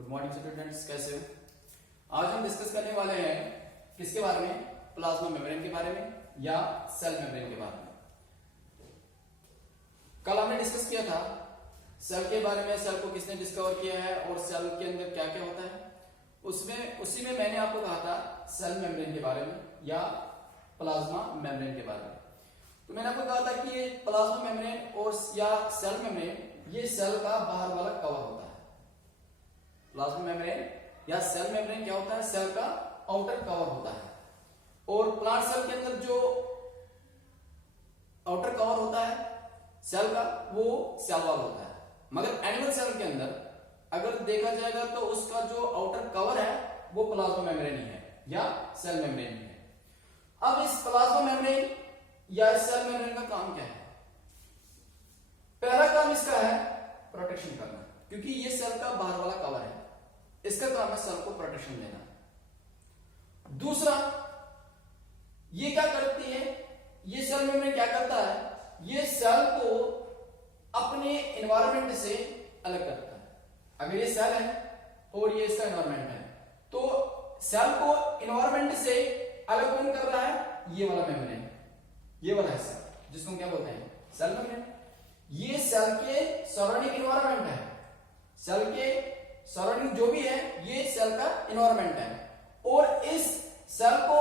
Good morning students, कैसे हो? आज हम डिस्कस करने वाले हैं किसके बारे में? प्लाज्मा मेम्ब्रेन के बारे में या सेल मेम्ब्रेन के बारे में। कल हमने डिस्कस किया था सेल के बारे में, सेल को किसने डिस्कवर किया है और सेल के अंदर क्या क्या होता है। उसी में मैंने आपको कहा था सेल मेम्ब्रेन के बारे में या प्लाज्मा मेम्ब्रेन के बारे में। तो मैंने आपको कहा था कि ये प्लाज्मा मेम्ब्रेन और या सेल मेम्ब्रेन ये सेल का बाहर वाला कवर होता है। प्लाज्मा मेम्ब्रेन या सेल मेम्ब्रेन क्या होता है? सेल का आउटर कवर होता है। और प्लांट सेल के अंदर जो आउटर कवर होता है सेल का, वो सेल वॉल होता है। मगर एनिमल सेल के अंदर अगर देखा जाएगा तो उसका जो आउटर कवर है वो प्लाज्मा मेम्ब्रेन ही है या सेल मेम्ब्रेन ही है। अब इस प्लाज्मा मेम्ब्रेन या सेल मेम्ब्रेन का काम क्या है? पहला काम इसका है प्रोटेक्शन करना, क्योंकि ये सेल का बाहर वाला कवर है, इसका काम है सेल को प्रोटेक्शन देना। दूसरा, ये क्या करती है, ये सेल मेम्ब्रेन क्या करता है? ये सेल को अपने एनवायरनमेंट से अलग करता है। अगर ये सेल है और ये इसका एनवायरनमेंट है, तो सेल को एनवायरनमेंट से अलग कौन कर रहा है? ये वाला मेम्ब्रेन, ये वाला हिस्सा जिसको क्या बोलते हैं? Cell membrane. ये सेल के सराउंडिंग एनवायरनमेंट है, सेल के सराउंडिंग जो भी है ये सेल का एनवायरनमेंट है, और इस सेल को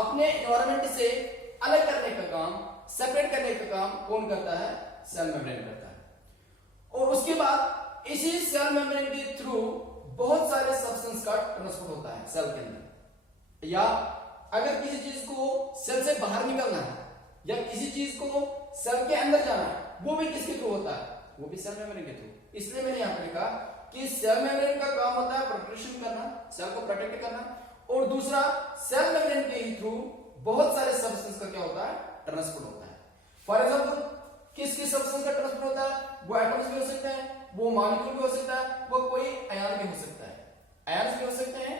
अपने एनवायरनमेंट से अलग करने का काम, सेपरेट करने का काम कौन करता है? सेल मेम्ब्रेन करता है। और उसके बाद इसी सेल मेम्ब्रेन के थ्रू बहुत सारे सब्सटेंस का ट्रांसपोर्ट होता है सेल के अंदर। या अगर किसी चीज को सेल से बाहर निकलना है या किसी चीज को सेल के अंदर जाना है, वो भी किसके थ्रू होता है? वो भी सेल मेम्ब्रेन के थ्रू। इसलिए मैंने यहां पर लिखा कि सेल मेम्ब्रेन का काम होता है प्रोटेक्शन करना, सेल को प्रोटेक्ट करना, और दूसरा सेल मेम्ब्रेन के ही थ्रू बहुत सारे सब्सटेंस का क्या होता है? ट्रांसपोर्ट होता है। फॉर एग्जांपल किस किस सब्सटेंस का ट्रांसपोर्ट होता है? वो एटम्स भी हो सकते हैं, वो मॉलिक्यूल भी हो सकता है, वो कोई आयन भी हो सकता है। आयन्स भी हो सकते हैं,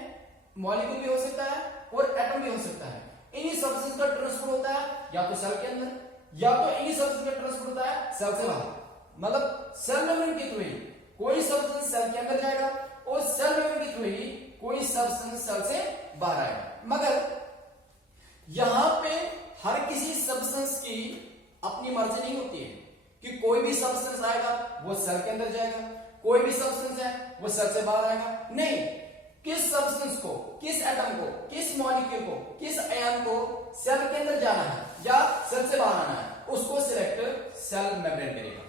मॉलिक्यूल भी हो सकता है और एटम भी हो सकता है। इन्हीं सब्सटेंस का ट्रांसपोर्ट होता है या तो सेल के अंदर या तो इन्हीं सब्सटेंस का ट्रांसपोर्ट होता है सेल से बाहर। मतलब सेल मेम्ब्रेन के थ्रू ही कोई सब्सटेंस सेल के अंदर जाएगा और सेल मेम्ब्रेन के थ्रू ही कोई सब्सटेंस सेल से बाहर आएगा। मगर यहां पे हर किसी सब्सटेंस की अपनी मर्जी नहीं होती है कि कोई भी सब्सटेंस आएगा वो सेल के अंदर जाएगा, कोई भी सब्सटेंस है वो सेल से बाहर आएगा। नहीं, किस सब्सटेंस को, किस एटम को, किस मॉलिक्यूल को, किस आयन को सेल के अंदर जाना है या सेल से बाहर आना है, उसको सिलेक्ट सेल मेम्ब्रेन करेगा।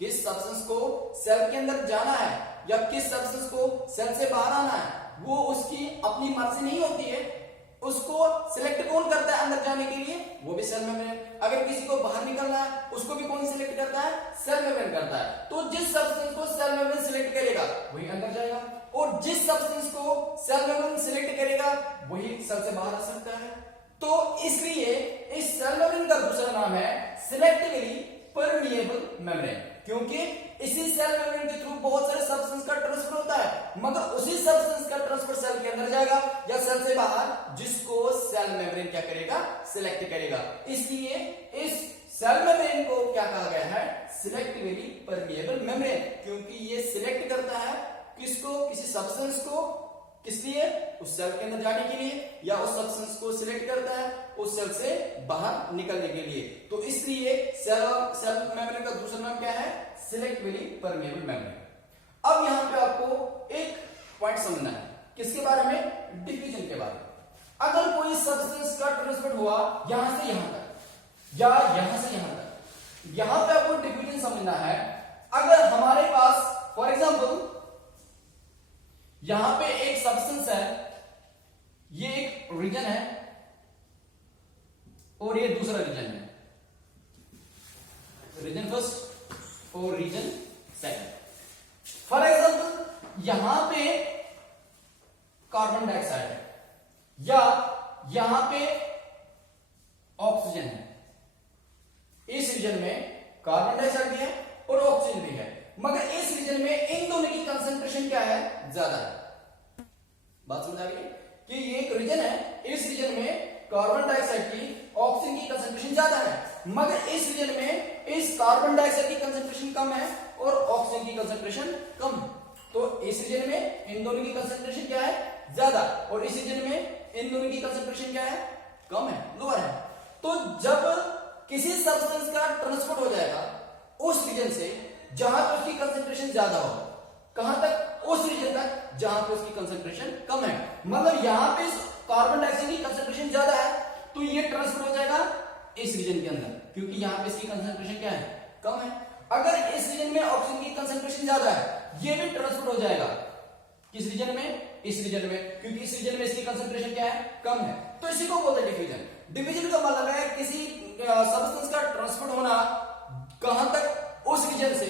किस सब्सटेंस को सेल के अंदर जाना है या किस सब्सटेंस को सेल से बाहर आना है, वो उसकी अपनी मर्जी नहीं होती है। उसको सिलेक्ट कौन करता है अंदर जाने के लिए? वो भी सेल मेम्ब्रेन। अगर किसी को बाहर निकलना है उसको भी कौन सिलेक्ट करता है? सेल मेम्ब्रेन करता है। तो जिस सब्सटेंस को सेल मेम्ब्रेन सिलेक्ट करेगा वही अंदर जाएगा, और जिस सब्सटेंस को सेल मेम्ब्रेन सिलेक्ट करेगा वही सेल से बाहर आ सकता है। तो इसलिए इस सेल मेम्ब्रेन का दूसरा नाम है सिलेक्टिवली परमिएबल मेम्ब्रेन, क्योंकि इसी सेल मेम्ब्रेन के थ्रू बहुत सारे सब्सटेंस का ट्रांसफर होता है, मगर उसी सब्सटेंस का ट्रांसफर सेल के अंदर जाएगा या सेल से बाहर, जिसको सेल मेम्ब्रेन क्या करेगा? सिलेक्ट करेगा। इसलिए इस सेल मेम्ब्रेन को क्या कहा गया है? सिलेक्टिवली परमिएबल मेम्ब्रेन, क्योंकि ये सिलेक्ट करता है किसको? किसी सब्सटेंस को, किस लिए? उस सेल के अंदर जाने के लिए, या उस सब्सटेंस को सिलेक्ट करता है उस सेल से बाहर निकलने के लिए। तो इसलिए सेल मेम्ब्रेन का दूसरा नाम क्या है? Selectively permeable membrane. अब यहां पे आपको एक पॉइंट समझना है, किसके बारे में? डिफ्यूजन के बारे में। अगर कोई सब्सटेंस का ट्रांसपोर्ट हुआ यहां से यहां तक या यहां से यहां तक, यहां पे आपको डिफ्यूजन समझना है। अगर हमारे पास फॉर एग्जांपल यहां पे एक सब्सटेंस है, ये एक रीजन है और ये दूसरा रीजन है, रीजन फर्स्ट और रीजन सेकंड। फॉर एग्जांपल यहां पे कार्बन डाइऑक्साइड है या यहां पे ऑक्सीजन है। इस रीजन में कार्बन डाइऑक्साइड भी है और ऑक्सीजन भी है, मगर इस रीजन में इन दोनों की कंसंट्रेशन क्या है? ज्यादा है। बात समझ आ गई कि ये एक रीजन है, इस रीजन में कार्बन डाइऑक्साइड की, ऑक्सीजन की कंसंट्रेशन ज्यादा है, मगर इस रीजन में इस कार्बन डाइऑक्साइड की कंसंट्रेशन कम है और ऑक्सीजन की कंसंट्रेशन कम है। तो इस रीजन में इन दोनों की कंसंट्रेशन क्या है, ज्यादा, और इस रीजन में इन दोनों की कंसंट्रेशन क्या है, कम है, लोअर है। तो जब किसी सब्सटेंस का ट्रांसपोर्ट हो जाएगा उस रीजन से जहां पे उसकी कंसंट्रेशन ज्यादा हो, कहां तक, उस रीजन तक जहां पे उसकी कंसंट्रेशन कम है। मतलब यहां पे कार्बन डाइऑक्साइड की कंसंट्रेशन ज्यादा है तो ये ट्रांसफर हो जाएगा इस रीजन के अंदर, क्योंकि यहां पे इसकी कंसंट्रेशन क्या है, कम है। अगर इस रीजन में ऑक्सीजन की कंसंट्रेशन ज्यादा है, ये भी ट्रांसफर हो जाएगा किस रीजन में, इस रीजन में, क्योंकि इस रीजन में इसकी कंसंट्रेशन क्या है, कम है। तो इसी को बोलते हैं डिफ्यूजन। डिफ्यूजन का मतलब है किसी सब्सटेंस का ट्रांसपोर्ट होना कहां तक, उस रीजन से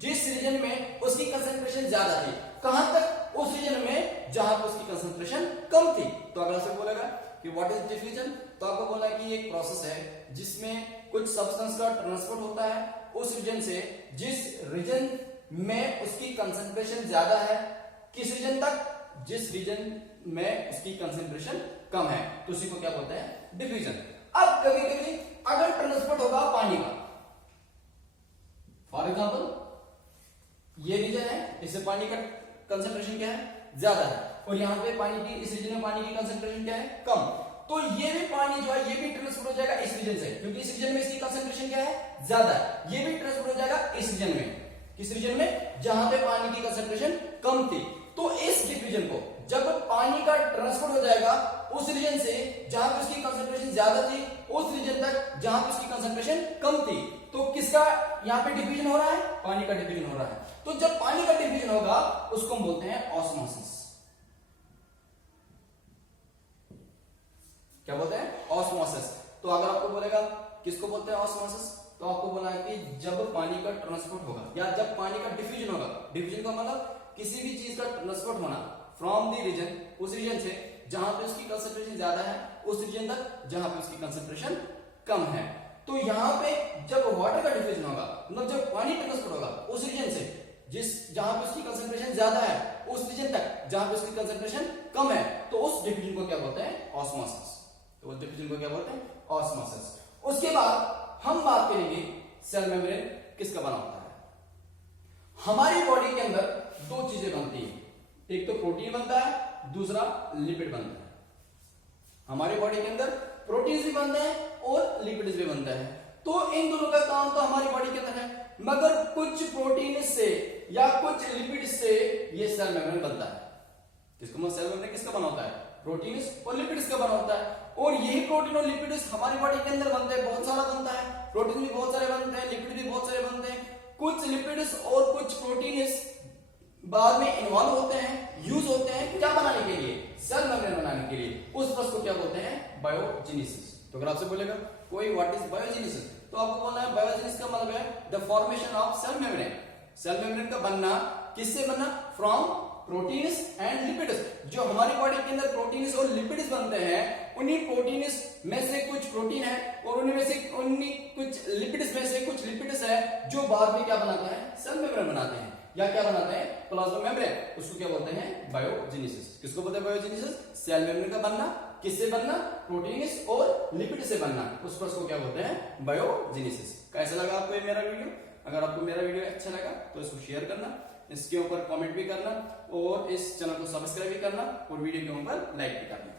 जिस रीजन में उसकी कंसंट्रेशन ज्यादा थी, कहां तक, उस रीजन में जहां पर उसकी कंसंट्रेशन कम थी। तो अगर आपसे बोलेगा कि व्हाट इज डिफ्यूजन, तो आपको बोलना है कि ये एक प्रोसेस है जिसमें कुछ सब्सटेंस का ट्रांसपोर्ट होता है उस रीजन से जिस रीजन में उसकी कंसंट्रेशन ज्यादा है, किस रीजन तक, जिस रीजन में उसकी कंसंट्रेशन कम है, तो उसी को क्या बोलते हैं, डिफ्यूजन। अब कभी कभी अगर ट्रांसपोर्ट होगा पानी का, फॉर एग्जाम्पल ये रीजन है, इससे पानी का कंसंट्रेशन क्या है, ज्यादा है, और यहां पे पानी की, इस रीजन में पानी की कंसंट्रेशन क्या है, कम। तो ये भी पानी जो है ये भी ट्रांसफर हो जाएगा इस रीजन से, क्योंकि इस रीजन में इसकी कंसंट्रेशन क्या है, ज्यादा है। ये भी ट्रांसफर हो जाएगा इस रीजन में, किस रीजन में, जहां पे पानी की कंसंट्रेशन कम थी। तो इस डिफ्यूजन को जब पानी का ट्रांसफर हो जाएगा उस रीजन से जहां पे उसकी कंसंट्रेशन ज्यादा थी उस रीजन तक जहां पे उसकी कंसंट्रेशन कम थी, तो किसका यहां पे डिफ्यूजन हो रहा है, पानी का डिफ्यूजन हो रहा है। तो जब पानी का डिफ्यूजन होगा उसको हम बोलते हैं ऑस्मोसिस। क्या बोलते हैं, ऑस्मोसिस। तो अगर आपको बोलेगा किसको बोलते हैं ऑस्मोसिस, तो आपको बोला है कि जब पानी का ट्रांसपोर्ट होगा या जब पानी का डिफ्यूजन होगा। डिफ्यूजन का मतलब किसी भी चीज का ट्रांसपोर्ट होना फ्रॉम द रीजन, उस रीजन से जहां पे उसकी कंसंट्रेशन ज्यादा है उस रीजन तक जहां पे उसकी कंसंट्रेशन कम है। तो यहां पे जब वाटर का डिफ्यूजन होगा, मतलब जब पानी ट्रांसपोर्ट होगा उस रीजन से जिस जहां पे उसकी कंसंट्रेशन ज्यादा है उस रीजन तक जहां पे उसकी कंसंट्रेशन कम है, तो उस डिफ्यूजन को क्या बोलते हैं, ऑस्मोसिस। तो उस डिफ्यूजन को क्या बोलते हैं, ऑस्मोसिस। उसके बाद हम बात करेंगे सेल मेम्ब्रेन किसका बना होता है। हमारी बॉडी के अंदर दो चीजें बनती है, एक तो प्रोटीन बनता है, दूसरा लिपिड बनता है। हमारी बॉडी के अंदर प्रोटीन भी बनते हैं और लिपिड्स भी बनते हैं। तो इन दोनों का काम तो हमारी बॉडी के अंदर है, मगर कुछ प्रोटीन से या कुछ लिपिड से ये सेल मेम्ब्रेन बनता है। किसको सेल मेम्ब्रेन किसका बना होता है, प्रोटीन और लिपिड्स का बना होता है। और यही प्रोटीन और लिपिड्स हमारी बॉडी के अंदर बनते हैं, बहुत सारा बनता है। प्रोटीन भी बहुत सारे बनते हैं, लिपिड भी बहुत सारे बनते हैं। कुछ लिपिड्स और कुछ प्रोटीन बाद में इन्वॉल्व होते हैं, यूज होते हैं क्या बनाने के लिए, सेल मेम्ब्रेन बनाने के लिए। उस प्रोसेस को क्या बोलते हैं, बायोजेनेसिस। तो अगर आपसे बोलेगा कोई व्हाट इज बायोजेनेसिस, तो आपको बोलना है बायोजेनेसिस का मतलब है the formation of cell membrane. Cell membrane का बनना किससे बनना, फ्रॉम प्रोटीन्स एंड लिपिड्स। जो हमारी बॉडी के अंदर प्रोटीन्स और लिपिड्स बनते हैं, उन्हीं प्रोटीन्स में से कुछ प्रोटीन है और उन्हीं कुछ लिपिड्स में से कुछ लिपिड्स है जो बाद में क्या बनाते हैं, सेल मेम्ब्रेन बनाते हैं या क्या बनाते हैं, प्लाज्मा मेम्ब्रेन। उसको क्या बोलते हैं, बायोजेनेसिस। किसको बोलते हैं बायोजेनेसिस, सेल मेम्ब्रेन का बनना, किससे बनना, प्रोटीन्स और लिपिड से बनना, उस प्रोसेस को क्या बोलते हैं, बायोजेनेसिस। कैसा लगा आपको ये मेरा वीडियो? अगर आपको मेरा वीडियो अच्छा लगा तो इसको शेयर करना, इसके ऊपर कमेंट भी करना और इस चैनल को सब्सक्राइब भी करना और वीडियो के ऊपर लाइक भी करना।